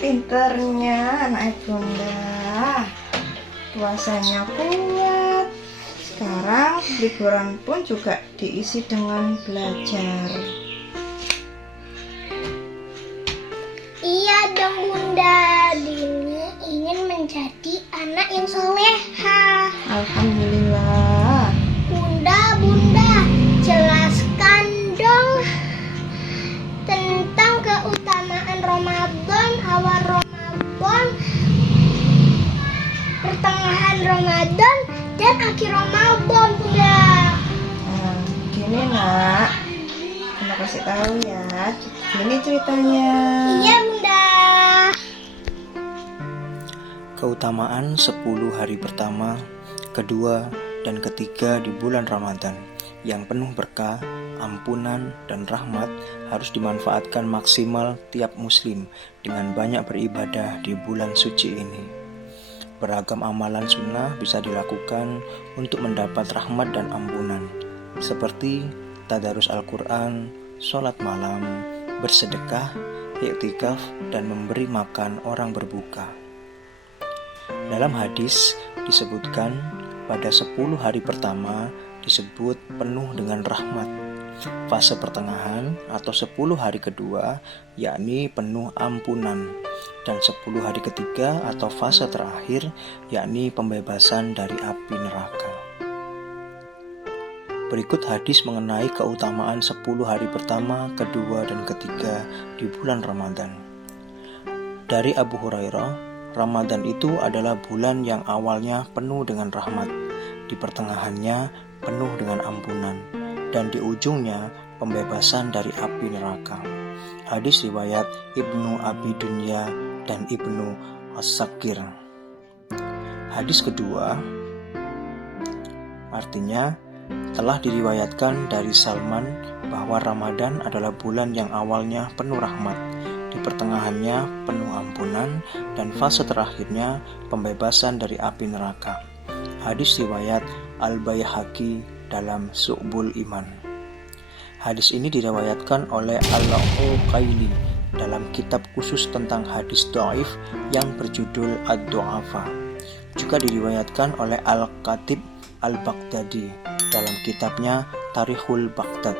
Pinternya anak bunda, puasanya kuat. Sekarang liburan pun juga diisi dengan belajar. Iya dong Bunda, Dini ingin menjadi anak yang soleha. Alhamdulillah. Bunda, jelaskan dong tentang keutamaan Ramadan, awal Ramadan, pertengahan Ramadan, dan akhir Ramadan, Bunda. Nah, gini nak, Bunda kasih tahu ya. Gini ceritanya. Iya Bunda. Keutamaan 10 hari pertama, kedua, dan ketiga di bulan Ramadan yang penuh berkah, ampunan, dan rahmat harus dimanfaatkan maksimal tiap muslim dengan banyak beribadah di bulan suci ini. Beragam amalan sunnah bisa dilakukan untuk mendapat rahmat dan ampunan, seperti tadarus Al-Quran, sholat malam, bersedekah, iktikaf, dan memberi makan orang berbuka. Dalam hadis disebutkan pada 10 hari pertama disebut penuh dengan rahmat. Fase pertengahan atau 10 hari kedua yakni penuh ampunan, dan 10 hari ketiga atau fase terakhir yakni pembebasan dari api neraka. Berikut hadis mengenai keutamaan 10 hari pertama, kedua, dan ketiga di bulan Ramadan. Dari Abu Hurairah, Ramadan itu adalah bulan yang awalnya penuh dengan rahmat, di pertengahannya penuh dengan ampunan, dan di ujungnya pembebasan dari api neraka. Hadis riwayat Ibnu Abi Dunya dan Ibnu As-Sakir. Hadis kedua artinya telah diriwayatkan dari Salman bahwa Ramadan adalah bulan yang awalnya penuh rahmat, di pertengahannya penuh ampunan, dan fase terakhirnya pembebasan dari api neraka. Hadis riwayat Al-Baihaqi dalam Syu'bul Iman. Hadis ini diriwayatkan oleh Al-Uqaili dalam kitab khusus tentang hadis dhaif yang berjudul Ad-Du'afa. Juga diriwayatkan oleh Al-Khatib Al-Baghdadi dalam kitabnya Tarikhul Baghdad,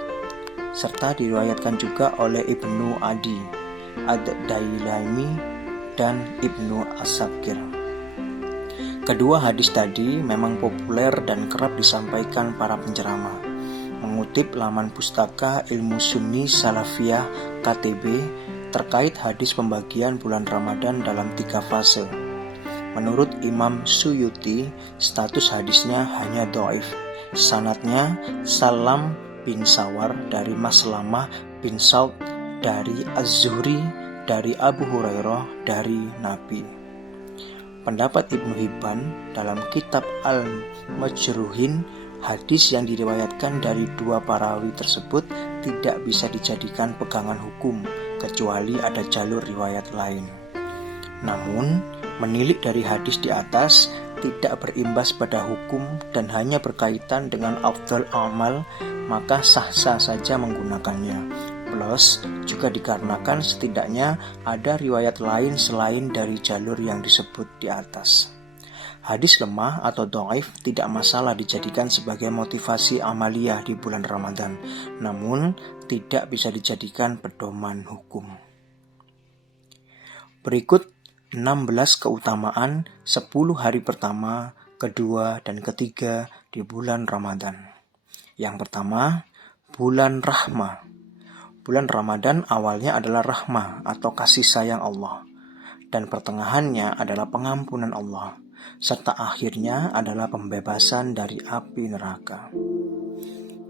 serta diriwayatkan juga oleh Ibnu Adi, Ad-Dailami, dan Ibnu As-Sakir. Kedua hadis tadi memang populer dan kerap disampaikan para penceramah. Mengutip laman pustaka Ilmu Sunni Salafiyah KTB terkait hadis pembagian bulan Ramadan dalam 3 fase. Menurut Imam Suyuti, status hadisnya hanya dhaif. Sanadnya Salam bin Sawar dari Maslamah bin Saud dari Az-Zuhri dari Abu Hurairah dari Nabi. Pendapat Ibnu Hibban dalam kitab Al-Majruhin, hadis yang diriwayatkan dari 2 perawi tersebut tidak bisa dijadikan pegangan hukum kecuali ada jalur riwayat lain. Namun, menilik dari hadis di atas tidak berimbas pada hukum dan hanya berkaitan dengan afdhal amal, maka sah-sah saja menggunakannya. Plus, juga dikarenakan setidaknya ada riwayat lain selain dari jalur yang disebut di atas. Hadis lemah atau dhaif tidak masalah dijadikan sebagai motivasi amaliyah di bulan Ramadan, namun tidak bisa dijadikan pedoman hukum. Berikut 16 keutamaan 10 hari pertama, kedua, dan ketiga di bulan Ramadan. Yang pertama, bulan rahmah. Bulan Ramadan awalnya adalah rahmah atau kasih sayang Allah, dan pertengahannya adalah pengampunan Allah, serta akhirnya adalah pembebasan dari api neraka.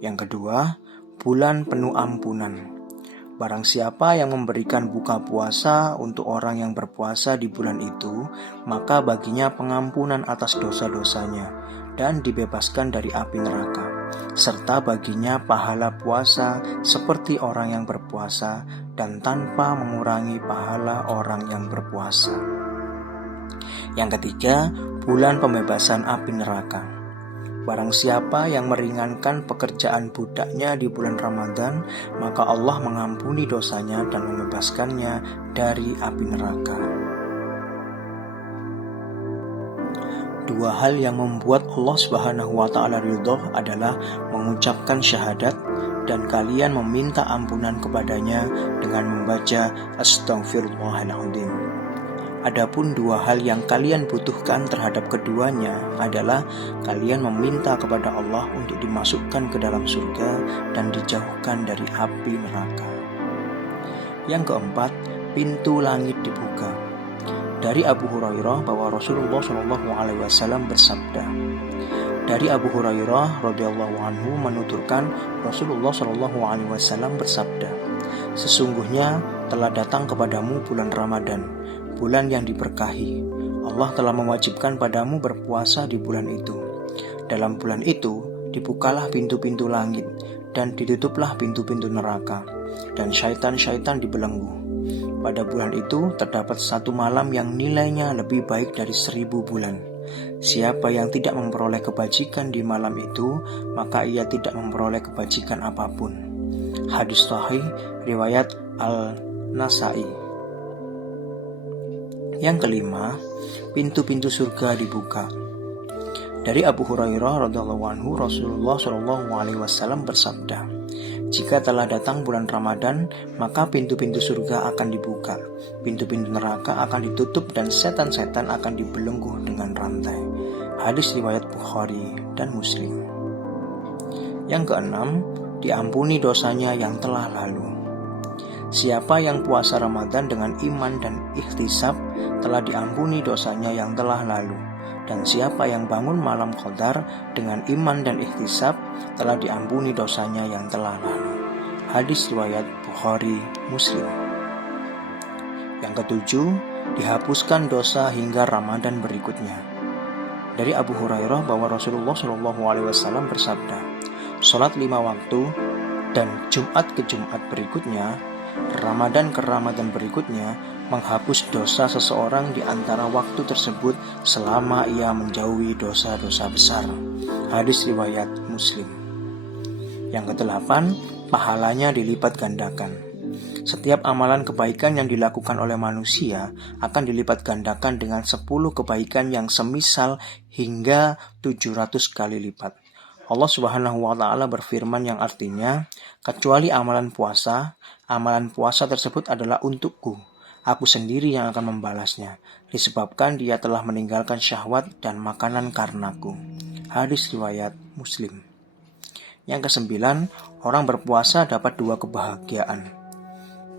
Yang kedua, bulan penuh ampunan. Barang siapa yang memberikan buka puasa untuk orang yang berpuasa di bulan itu, maka baginya pengampunan atas dosa-dosanya dan dibebaskan dari api neraka, serta baginya pahala puasa seperti orang yang berpuasa dan tanpa mengurangi pahala orang yang berpuasa. Yang ketiga, bulan pembebasan api neraka. Barang siapa yang meringankan pekerjaan budaknya di bulan Ramadan, maka Allah mengampuni dosanya dan membebaskannya dari api neraka. Dua hal yang membuat Allah Subhanahu wa Ta'ala ridho adalah mengucapkan syahadat dan kalian meminta ampunan kepadanya dengan membaca Astaghfirullahaladzim. Adapun dua hal yang kalian butuhkan terhadap keduanya adalah kalian meminta kepada Allah untuk dimasukkan ke dalam surga dan dijauhkan dari api neraka. Yang keempat, pintu langit dibuka. Dari Abu Hurairah bahwa Rasulullah SAW bersabda. Dari Abu Hurairah radhiyallahu anhu menuturkan Rasulullah SAW bersabda, sesungguhnya telah datang kepadamu bulan Ramadan, bulan yang diberkahi. Allah telah mewajibkan padamu berpuasa di bulan itu. Dalam bulan itu dibukalah pintu-pintu langit dan ditutuplah pintu-pintu neraka, dan syaitan-syaitan dibelenggu. Pada bulan itu terdapat satu malam yang nilainya lebih baik dari 1000 bulan. Siapa yang tidak memperoleh kebajikan di malam itu, maka ia tidak memperoleh kebajikan apapun. Hadis sahih riwayat Al-Nasa'i. Yang kelima, pintu-pintu surga dibuka. Dari Abu Hurairah radhiyallahu anhu, Rasulullah SAW bersabda, jika telah datang bulan Ramadan, maka pintu-pintu surga akan dibuka, pintu-pintu neraka akan ditutup, dan setan-setan akan dibelenggu dengan rantai. Hadis riwayat Bukhari dan Muslim. Yang keenam, diampuni dosanya yang telah lalu. Siapa yang puasa Ramadan dengan iman dan ikhtisab, telah diampuni dosanya yang telah lalu. Dan siapa yang bangun malam Qadar dengan iman dan ikhtisab, telah diampuni dosanya yang telah lalu. Hadis riwayat Bukhari Muslim. Yang ketujuh, dihapuskan dosa hingga Ramadan berikutnya. Dari Abu Hurairah bahwa Rasulullah SAW bersabda, sholat 5 waktu dan Jumat ke Jumat berikutnya, Ramadan ke Ramadan berikutnya, menghapus dosa seseorang di antara waktu tersebut selama ia menjauhi dosa-dosa besar. Hadis riwayat Muslim. Yang kedelapan, pahalanya dilipat gandakan. Setiap amalan kebaikan yang dilakukan oleh manusia akan dilipat gandakan dengan 10 kebaikan yang semisal hingga 700 kali lipat. Allah Subhanahu wa Ta'ala berfirman yang artinya, kecuali amalan puasa tersebut adalah untukku. Aku sendiri yang akan membalasnya, disebabkan dia telah meninggalkan syahwat dan makanan karenaku. Hadis riwayat Muslim. Yang kesembilan, orang berpuasa dapat 2 kebahagiaan.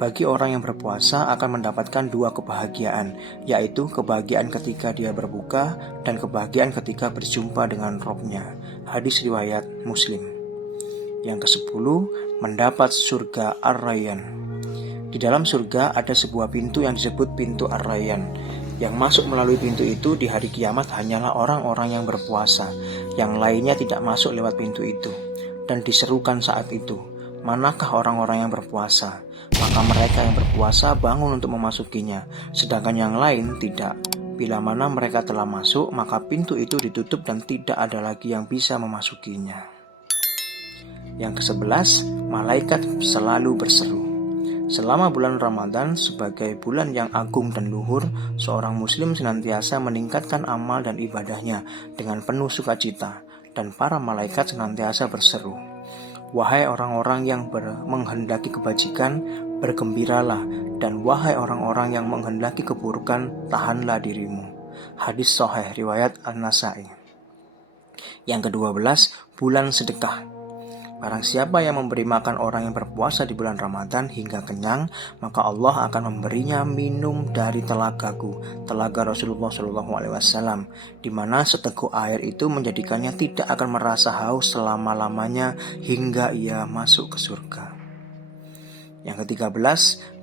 Bagi orang yang berpuasa akan mendapatkan 2 kebahagiaan, yaitu kebahagiaan ketika dia berbuka dan kebahagiaan ketika berjumpa dengan Robnya. Hadis riwayat Muslim. Yang ke-10, mendapat surga Ar-Rayyan. Di dalam surga ada sebuah pintu yang disebut pintu Ar-Rayyan. Yang masuk melalui pintu itu di hari kiamat hanyalah orang-orang yang berpuasa. Yang lainnya tidak masuk lewat pintu itu. Dan diserukan saat itu, manakah orang-orang yang berpuasa? Maka mereka yang berpuasa bangun untuk memasukinya, sedangkan yang lain tidak. Bila mana mereka telah masuk, maka pintu itu ditutup dan tidak ada lagi yang bisa memasukinya. Yang ke-11, malaikat selalu berseru. Selama bulan Ramadan sebagai bulan yang agung dan luhur, seorang muslim senantiasa meningkatkan amal dan ibadahnya dengan penuh sukacita, dan para malaikat senantiasa berseru, wahai orang-orang yang menghendaki kebajikan, bergembiralah, dan wahai orang-orang yang menghendaki keburukan, tahanlah dirimu. Hadis sahih riwayat An-Nasa'i. Yang ke-12, bulan sedekah. Barang siapa yang memberi makan orang yang berpuasa di bulan Ramadan hingga kenyang, maka Allah akan memberinya minum dari telagaku, telaga Rasulullah SAW, di mana seteguk air itu menjadikannya tidak akan merasa haus selama-lamanya hingga ia masuk ke surga. Yang ke-13,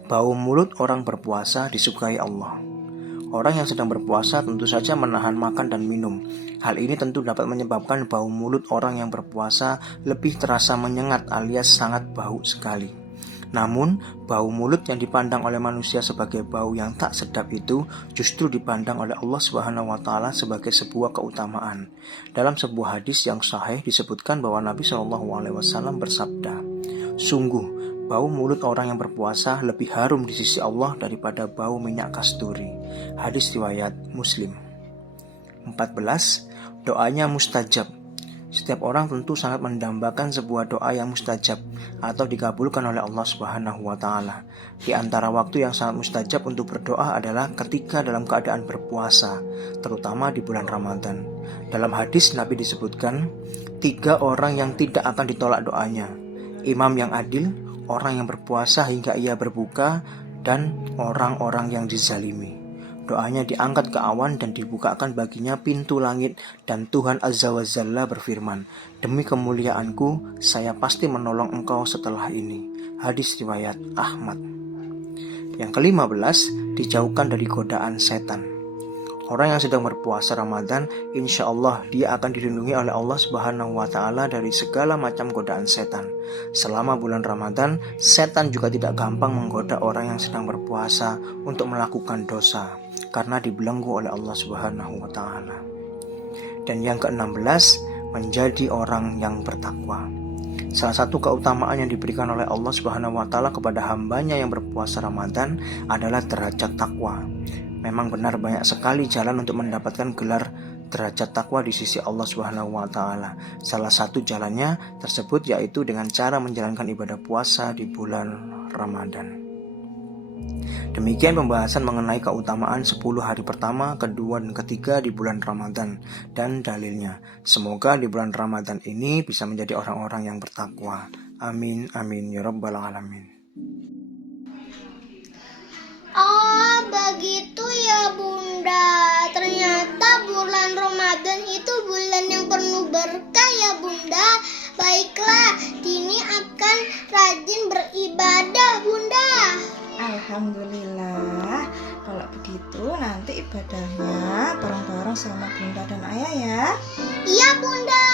bau mulut orang berpuasa disukai Allah. Orang yang sedang berpuasa tentu saja menahan makan dan minum. Hal ini tentu dapat menyebabkan bau mulut orang yang berpuasa lebih terasa menyengat alias sangat bau sekali. Namun, bau mulut yang dipandang oleh manusia sebagai bau yang tak sedap itu justru dipandang oleh Allah Subhanahu wa Ta'ala sebagai sebuah keutamaan. Dalam sebuah hadis yang sahih disebutkan bahwa Nabi SAW bersabda, sungguh, bau mulut orang yang berpuasa lebih harum di sisi Allah daripada bau minyak kasturi. Hadis riwayat Muslim. 14. Doanya mustajab. Setiap orang tentu sangat mendambakan sebuah doa yang mustajab atau dikabulkan oleh Allah Subhanahu wa taala. Di antara waktu yang sangat mustajab untuk berdoa adalah ketika dalam keadaan berpuasa, terutama di bulan Ramadan. Dalam hadis Nabi disebutkan 3 orang yang tidak akan ditolak doanya: imam yang adil, orang yang berpuasa hingga ia berbuka, dan orang-orang yang dizalimi. Doanya diangkat ke awan dan dibukakan baginya pintu langit, dan Tuhan Azza wa Jalla berfirman, "Demi kemuliaanku, saya pasti menolong engkau setelah ini." Hadis riwayat Ahmad. Yang ke-15, dijauhkan dari godaan setan. Orang yang sedang berpuasa Ramadan, insya Allah dia akan dilindungi oleh Allah Subhanahu wa taala dari segala macam godaan setan. Selama bulan Ramadan, setan juga tidak gampang menggoda orang yang sedang berpuasa untuk melakukan dosa, karena dibelenggu oleh Allah Subhanahu wa taala. Dan yang ke-16, menjadi orang yang bertakwa. Salah satu keutamaan yang diberikan oleh Allah Subhanahu wa taala kepada hambanya yang berpuasa Ramadan adalah derajat takwa. Memang benar banyak sekali jalan untuk mendapatkan gelar derajat takwa di sisi Allah Subhanahu wa taala. Salah satu jalannya tersebut yaitu dengan cara menjalankan ibadah puasa di bulan Ramadan. Demikian pembahasan mengenai keutamaan 10 hari pertama, kedua, dan ketiga di bulan Ramadan dan dalilnya. Semoga di bulan Ramadan ini bisa menjadi orang-orang yang bertakwa. Amin, amin, ya rabbal alamin. Oh, begitu ya Bunda. Ternyata bulan Ramadan itu bulan yang penuh berkah ya Bunda. Baiklah, Tini akan rajin beribadah Bunda. Alhamdulillah. Kalau begitu nanti ibadahnya bareng-bareng sama Bunda dan Ayah ya. Iya Bunda.